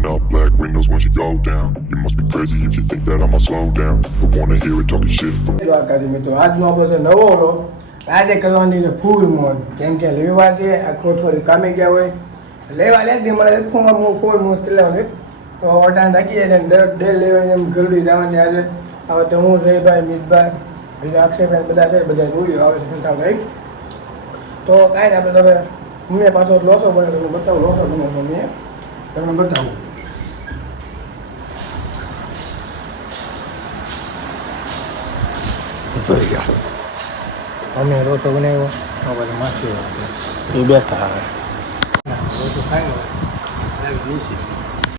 Rolling up black windows once you go down. You must be crazy if you think that I'ma slow down. But wanna hear it talking shit from દ્વારકાથી મિત્રો આજનો આપણો છે નવો ઓલો આજે કરવાની છે ફૂલ મોજ કેમ કે લેવા છે આખો અઠવાડિયું કામે ગયા હોય લેવા લે દે મળે ફોનમાં હું ફોર મોજ કેટલા છે તો અટાણ થાકી જાય ને દર ડે લેવાની એમ ગરડી જવાની આજે હવે તો હું રહીભાઈ મિતભાઈ બીજા અક્ષયભાઈ બધા છે બધા જોયું આવે છે સંખ્યા ભાઈ તો કાંઈ ને આપણે હવે મમ્મી પાછો લોસો પડે તમને બતાવું લોસો તમે મમ્મીએ તમને બતાવું ગયા. અમે રોટો બનાવ્યો. માસી એ બેઠા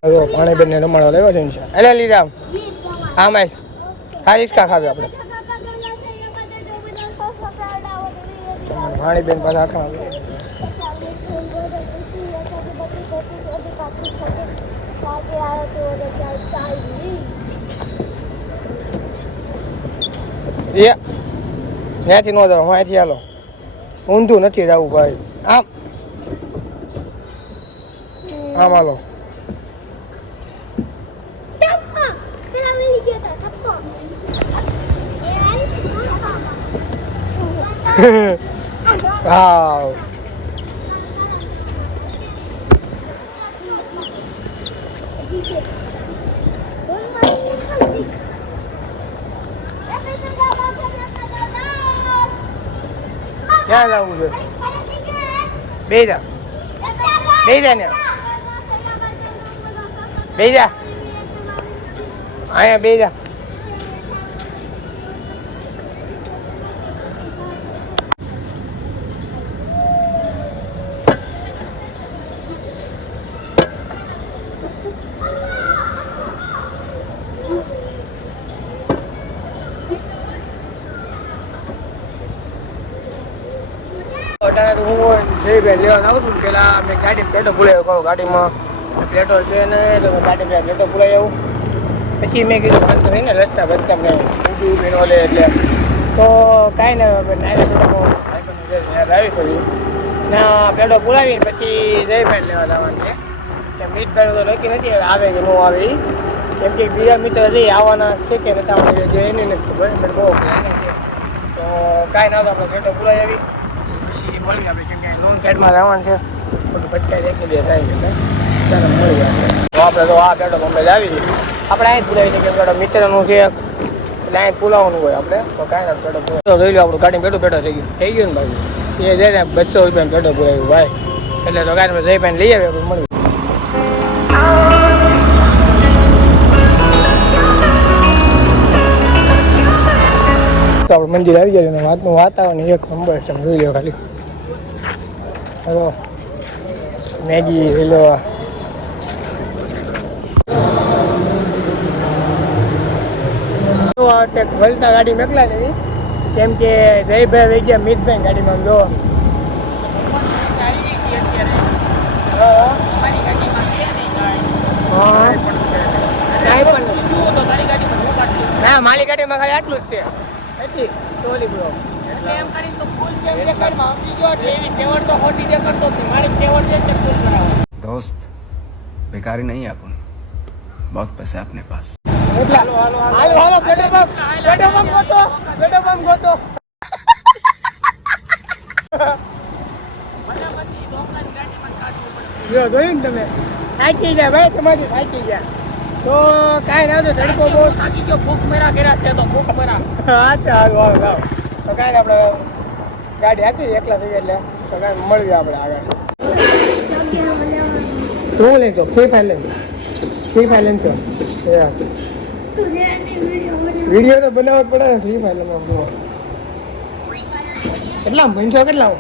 હવે. પાણી બંને રમાડવા લેવા છે. એટલે લીધા આમ આય. હા રિસ્કા ખાવી આપણે. પાણી બેન પાછા આખા આવે ત્યાંથી નો જાવ હું અહીંથી હાલો. ઊંધું નથી જવું ભાઈ. આમ. આમ હાલો. હા. ક્યાં જવું છે બે જા બે જા ને. બે જા અહીંયા બે અટાણે તો હું જઈ બે લેવા આવું છું પેલા મેં ગાડી પ્લેટો ભૂલાયો કહું ગાડીમાં? પ્લેટો છે ને, તો મેં ગાડી પેલા પ્લેટો ભૂલાઈ આવું. પછી મેં કીધું વાંધો નહીં ને રસ્તા રસ્તા મેં ઊભી ઊભી લે એટલે. તો કાંઈ ને નાઈ આવી ફરી ના પ્લેટો ભૂલાવીને પછી જઈ ભાઈ લેવા જવાનું છે. મીઠભાઈ તો નક્કી નથી આવે કે ન આવે કેમ કે બીજા મિત્ર જઈ આવવાના છે કે નથી આવવાના જે એને નથી ખબર બહુ તો કાંઈ ના તો આપણે પેટો ભૂલાઈ આવી. આપણે. તો આપણે તો આ પેટો બોમ્બે જ આવી આપણે અહીં જ પુલાવી છે કેમ કે મિત્રનું છે એટલે અહીં પુલાવવાનું હોય આપણે. તો કાંઈ જોઈ લો, આપણું ગાડી પેટું પેટો થઈ ગયું. થઈ ગયું ભાઈ? એ જઈને બસો રૂપિયાનું પેટો પુરાવ્યું ભાઈ. એટલે તો ગાડીમાં જઈ પાઈને લઈ આવે આપણે મળી તો આપણે મંદિર આવી જાય વાતનું વાતાવરણ એક નંબર છે જોઈ લો ખાલી. હલો મેગી હેલો વલતા ગાડી મેકલા લેવી કેમ કે જયભાઈ વહી ગયા મિતભાઈ ગાડીમાં જો. ના મારી ગાડીમાં ખાલી આટલું જ છે. એટલી? ટોલી બ્રો दोस्त बेकारी नहीं है अपन बहुत पैसे है अपने पास હાલો હાલો હાલો પેટો પંપ પેટો પંપ ગોતો પેટો પંપ ગોતો જો જોયું ને તમે થાકી ગયા ભાઈ તમારી થાકી ગયા તો કાંઈ ના તો તડકો બહુ થાકી ગયો ભૂખ મેરા કર્યા છે તો ભૂખ મેરા હા તો હાલો હાલો હાલો તો કાંઈ આપણે ગાડી હતી એકલા થઈ એટલે તો કાંઈ મળ્યું આપણે આગળ તું લઈ તો ફ્રી ફાયર લઈ ફ્રી ફાયર લેમ છો વિડીયો તો બનાવવો પડે ફ્રી ફાયર લેમ કેટલા મનસો કેટલા હું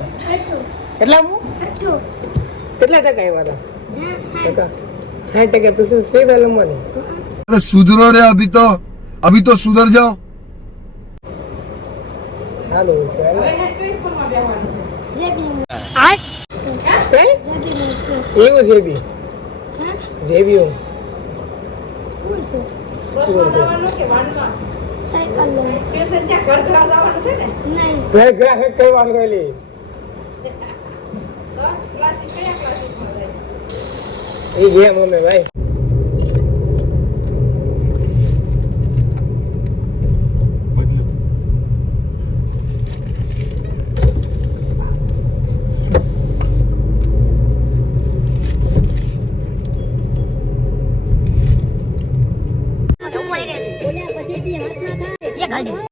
કેટલા હું કેટલા ટકા આવ્યા હતા ટકા સાઠ ટકા તો ફ્રી ફાયર લેમ અરે સુધરો રે અભી તો અભી તો સુધર જાઓ હાલો એવું છે બી. જેવી હું ઘર ગ્રાહક કરવાનું એલી એ ગેમ અમે ભાઈ. ગાડી ભલે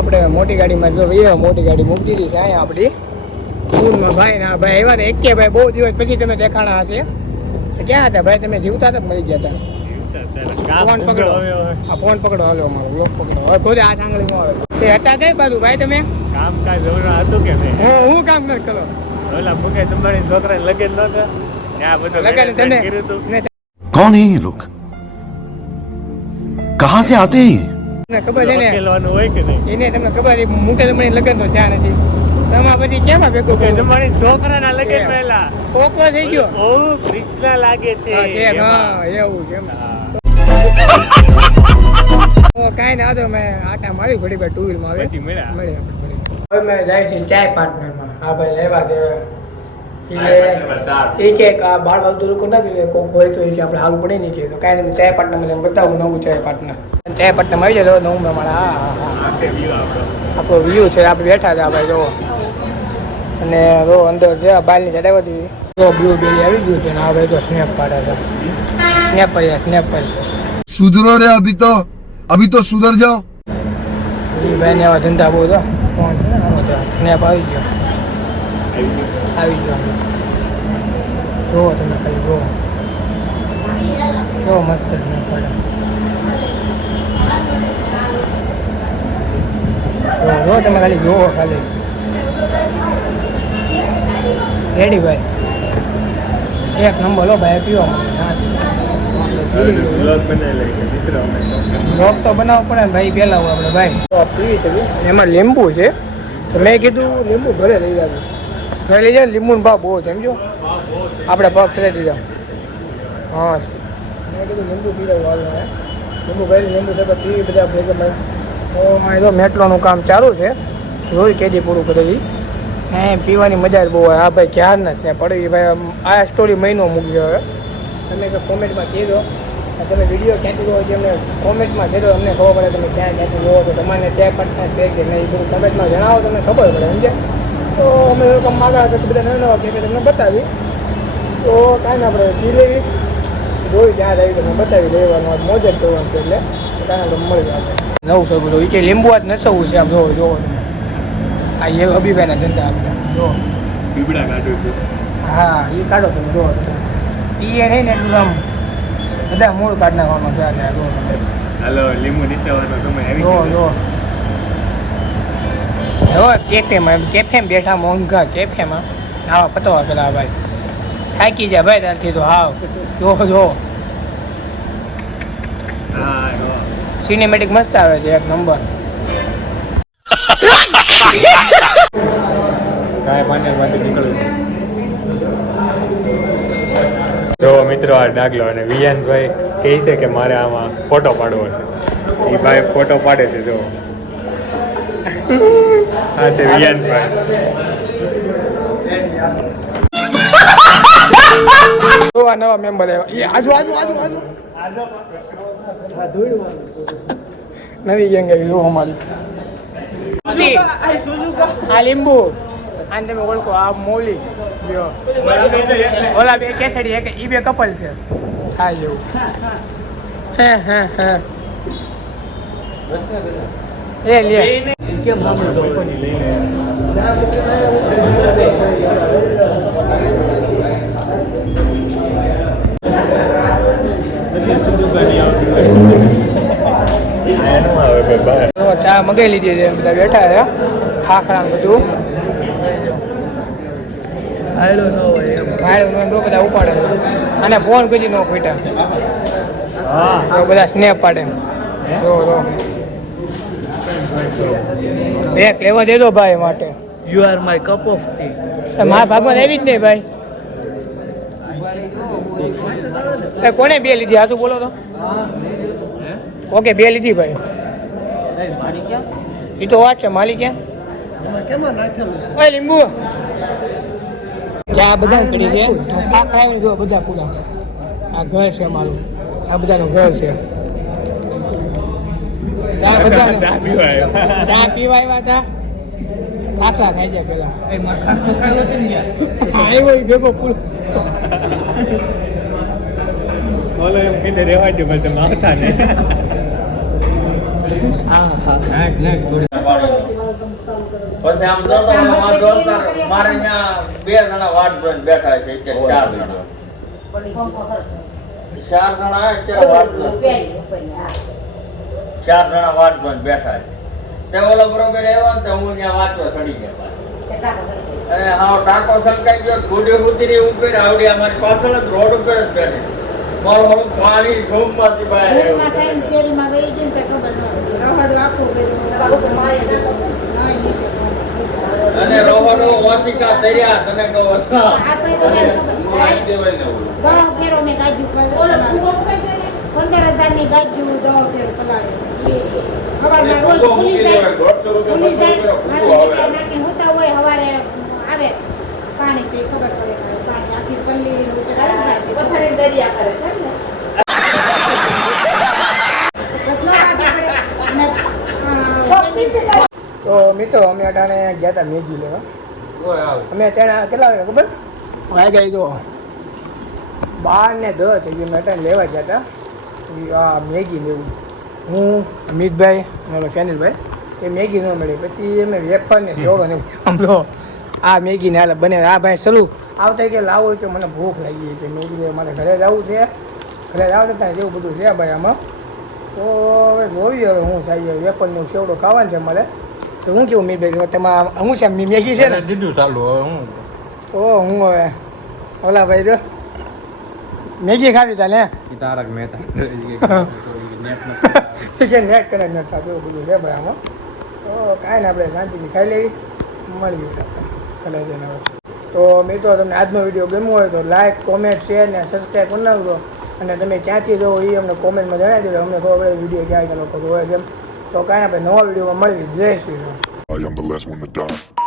આપણે મોટી ગાડીમાં જો એ મોટી ગાડી મૂકી દીધી છે અહીંયા આપણી. સ્કૂલમાં ભાઈ ના ભાઈ એવા એક કે ભાઈ બહુ દિવસ પછી તમે દેખાણા હશે. ક્યાં હતા ભાઈ? તમે જીવતા હતા મળી ગયા હતા? ફોન પકડો. આ ફોન પકડો હાલો અમારો લોક પકડો. હવે ખોદે આ આંગળીમાં આવે. તે હતા કઈ બાજુ ભાઈ તમે? કામ કાજ કામકાજ હતું કે નહીં? હું કામ નથી કરો ઓલા મુકેશ અંબાણી છોકરાને લગન નતા ત્યાં બધું લગન તને કર્યું કોણ હે લોક? કહાં સે આતે હે? ખબર છે ને? હોય કે નહીં? એને તમને ખબર છે અંબાણી લગ્ન તો ત્યાં નથી તમારે પછી કેમાં ભેગું કર્યું? છોકરાના લગન પહેલા. છોકરો થઈ ગયો. ઓ કૃષ્ણ લાગે છે હા, એવું છે. તો કાંઈ ના તો મેં આટા મારી ઘડી ભાઈ ટુ વ્હીલમાં આવે. પછી મળ્યા. મળે હવે મેં જાય છે ચાય પાર્ટનરમાં. હા ભાઈ લેવા ચાય ચા. એ આ બાળ બાબુ કરતા હોય તો એ આપણે સારું પડે નહીં તો કાંઈ નહીં ચાય પાટના બતાવું નવું ચાય પાટના ચાય પાટના આવી જાય નવું પ્રમાણે હા આપણો. વ્યૂ છે આપણે બેઠા છે આપણે અને જો અંદર છે બાલની સાઈડ તો બ્લુ આવી ગયું છે ને આ તો સ્નેપ પાડે સ્નેપ પડ્યા સ્નેપ પડ્યા સુધરો રે અભી તો. અભી તો સુધર જાઓ. ભાઈ ધંધા બહુ તો? સ્નેપ આવી ગયો. આવી ગયો જુઓ તમે ખાલી જુઓ કેવો મસ્ત સ્નેપ પડે જુઓ તમે ખાલી જુઓ ખાલી રેડી ભાઈ એક નંબર લો ભાઈ પીવો હવે તો બનાવવો પડે ને ભાઈ પેલા આપણે ભાઈ પીવી છે એમાં લીંબુ છે મેં કીધું લીંબુ ઘરે લઈ ઘરે લઈ જાવ લીંબુનો ભાવ બહુ છે સમજો? આપણે પગ સરે દીધા હા. મેં કીધું લીંબુ પી લઉં લીંબુ લીંબુ છે પીવી બધા ભેગા તો મારે મેટ્રોનું કામ ચાલુ છે જોઈ કેદી પૂરું કરે એ હે પીવાની મજા જ બહુ હોય હા ભાઈ ક્યાં ના છે પડવી ભાઈ આ સ્ટોરી મહિનો મૂકજો હવે. તમે કે કોમેન્ટમાં કહેજો તમે વીડિયો ક્યાંથી જોવો છો અમને કોમેન્ટમાં કહેજો અમને ખબર પડે તમે ક્યાં ક્યાંથી જોવો છો. તમારે ત્યાં પટના છે કે નહીં એ બધું કોમેન્ટમાં જણાવો તમને ખબર પડે સમજે તો અમે લોકો માગા હતા તો બધા નવા નવા કે તમને બતાવી. તો કાંઈ ના આપણે પી લેવી. જોઈ ત્યાં આવી તમને બતાવી લેવાનું મોજ જ કરવાનું છે એટલે. કાંઈ આપણે મળી જાય નવું છે બધું. એ કે લીંબુ જ નસવું છે આમ જોવો જોવો તમે આ એ અભિભાઈના ધંધા આપણે. જો. બીબડા કાઢું છે. હા એ કાઢો તમે જોવો એ નહીં ને એટલું આમ બધા મૂળ કાઢ નાખવાનો છે આ જો. તમે. હાલો લીંબુ નીચેવાનો સમય આવી જો ગયો. જો કેફેમાં એમ, કેફેમાં બેઠા મોંઘા કેફેમાં. આવા પતવા પેલા ભાઈ. થાકી જાય ભાઈ ત્યારથી તો હાવ. જો જો. સિનેમેટિક મસ્ત આવે છે એક નંબર કાંઈ પાનેરમાંથી નીકળ્યું જો મિત્રો, આ ડાગલો અને વિયાનભાઈ કહે છે કે મારે આમાં ફોટો પાડવો છે. એ ભાઈ ફોટો પાડે છે, જો. હા છે વિયાનભાઈ જો આ નવા મેમ્બર આવ્યા. એ આજુ આજુ આજુ આજુ નવી ગેંગ આવી જો અમારી. આ લીંબુ. આને તમે ઓળખો આ મોલી. ઓલા બે કેસડી એક ઈ બે કપલ છે. હા એવું. હે હે હે. એ લે. તો ચા મગાઈ લીધી છે બધા બેઠા છે ખાખરા બધું. બધા ઉપાડે. અને ફોન કરી નો ખોટા તો બધા સ્નેપ પાડે જો જો. એક લેવા દેજો ભાઈ માટે. You are my cup of tea મારા ભાગમાં એવી જ નહીં ભાઈ. એ કોને બે લીધી? હાચું બોલો તો. ઓકે બે લીધી ભાઈ. એ તો વાત છે માલી ક્યાં લીંબુ. ચા બધા પડી છે. આ ખાઈને જો બધા પૂરા. આ ઘર છે મારું આ બધાનું ઘર છે. ચા બધા ચા પીવા આવ્યો. ચા પીવા આવ્યા હતા. ખાખરા ખાઈ જાય પેલા. હા આવ્યો ઈ ભેગો પૂરો. ઓલો એમ કીધે રેવા દો પણ તમે ને. હા હા પછી આમ તો તો મારા ત્યાં બે જણા વાટ જોઈને બેઠા છે ચાર જણા. ચાર જણા અત્યારે વાટ ચાર જણા વાંચવા બેઠા છે. તે ઓલો બરોબર આવ્યો ને હું ત્યાં વાંચવા ચડી ગયા અને હા ટાંકો સલકાઈ ગયો ઘોડી ઉતરી ઉપર આવડી અમારી પાછળ જ રોડ ઉપર જ બેઠી. મારું મારું પાણી ધૂમમાંથી બહાર આવ્યું. અને રોહડો ઓસિકા દરિયા તને કહો સા પંદર હજારની ગાજ્યું દો ફેર પલાળ્યું હવારમાં રોજ પોલીસ પોલીસ નાખીને હોતા હોય હવારે આવે પાણી તે ખબર પડે પાણી આખી પલ્લી ઉપર દરિયા કરે છે નો? તો મિત્રો અમે અટાણે ગયા હતા મેગી લેવા. અમે ત્યાં કેટલા વાગ્યા ખબર? વાગ્યા જો બાર ને દસ થઈ ગયું મેં અટાણે લેવા ગયા હતા આ મેગી લેવું હું અમિતભાઈ અને ફેનિલભાઈ એ મેગી ન મળી. પછી અમે વેફર ને સેવડો ને સાંભળો આ મેગી ને હાલે બને. આ ભાઈ ચલું આવતા કે લાવો કે મને ભૂખ લાગી કે મેગી ભાઈ મારે ઘરે જવું છે. ઘરે જાવ ત્યાં જેવું બધું છે ભાઈ આમાં. તો હવે જોઈએ હવે હું થાય વેપરનું સેવડો ખાવાનું છે મારે તો હું કેવું મીરભાઈ તમારે હું છે મેગી છે ને? દીધું ચાલુ હવે હું? ઓ હું હવે ઓલા ભાઈ તો મેગી ખાવી ને તારક મહેતા કે નેટ કરે ન થતું એવું બધું છે ભાઈ આમાં. તો કાંઈ ને આપણે શાંતિથી ખાઈ લેવી. મળીએ કલાઈ જઈને તો મિત્રો તમને આજનો વીડિયો ગમ્યો હોય તો લાઈક કોમેન્ટ શેર ને સબસ્ક્રાઈબ કરી નાખજો. અને તમે ક્યાંથી જોવો એ અમને કોમેન્ટમાં જણાવી દેજો. અમને ખબર પડે વીડિયો ક્યાં લોકો જોવે છે તો કાંઈ ને આપણે નવા વિડીયોમાં મળવી જય Shri Ram. I am the last one to die.